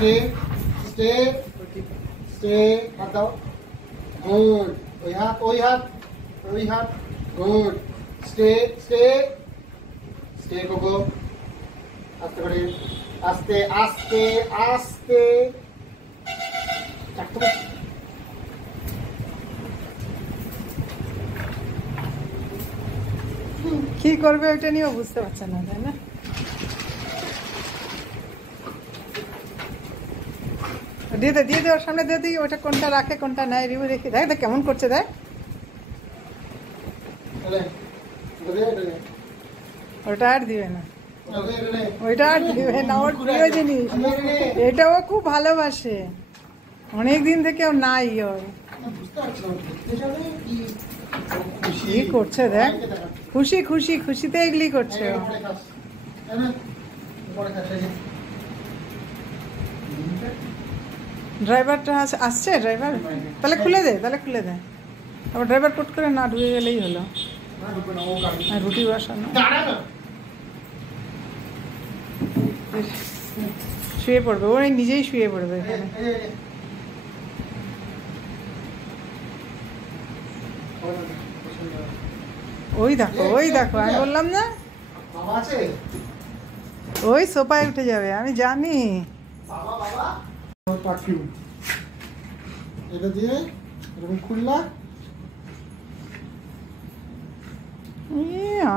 Stay stay stay হাত দাও good ওই হাত ওই হাত ওই হাত good stay stay stay cocoa আস্তে করে আস্তে আস্তে আস্তে কি করবে ওইটা নিয়েও বুঝতে পারছে না, তাই না? দিয়ে দে দিয়ে দে, ওর সামনে দিয়ে দিই। ওটা কোনটা রাখে কোনটা নেয় রিভিউ দেখি। দেখ দেখ কেমন করছে, দেখ। ওটা আর দিবে না, ওইটা আর দিবে না, ওর প্রিয় জিনিস। এটাও খুব ভালোবাসে, অনেক দিন থেকে ওর নাই। ওর কি করছে দেখ, খুশি খুশি খুশিতে এগুলি করছে। ড্রাইভারটা আসছে, ড্রাইভার তাহলে খুলে দে, তাহলে খুলে দে। আবার ড্রাইভার কোট করে না ঢুকে গেলেই হলো। রুটি বসানো, শুয়ে পড়বে, ওই নিজেই শুয়ে পড়বে এখানে। ওই দেখো ওই দেখো, আমি বললাম না ওই সোফায় উঠে যাবে, আমি জানি। পারফিউম এটা দিয়ে এরকম খুললা,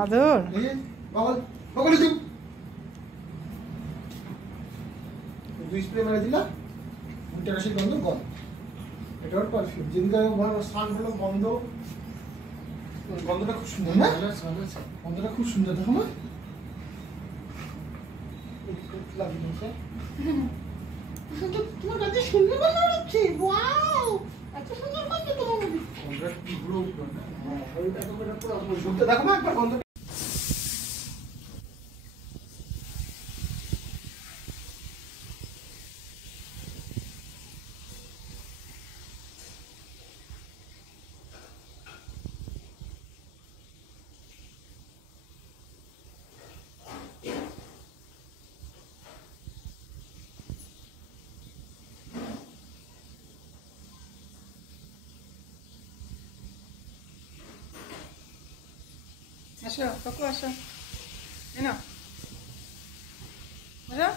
আদর দুই স্প্রে মেরে দিলা, টাকাশির গন্ধ গন্ধ। এটা ওর পারফিউম, যেদিনকে স্নান করলো গন্ধ, গন্ধটা খুব সুন্দর না? গন্ধটা খুব সুন্দর, দেখো না? তোমার কাছে সুন্দর গন্ধ হচ্ছে, ওয়াও এত সুন্দর গন্ধ তোমার মধ্যে। দেখো না একবার গন্ধ। আসো কাকু, আসো, এনো আসো।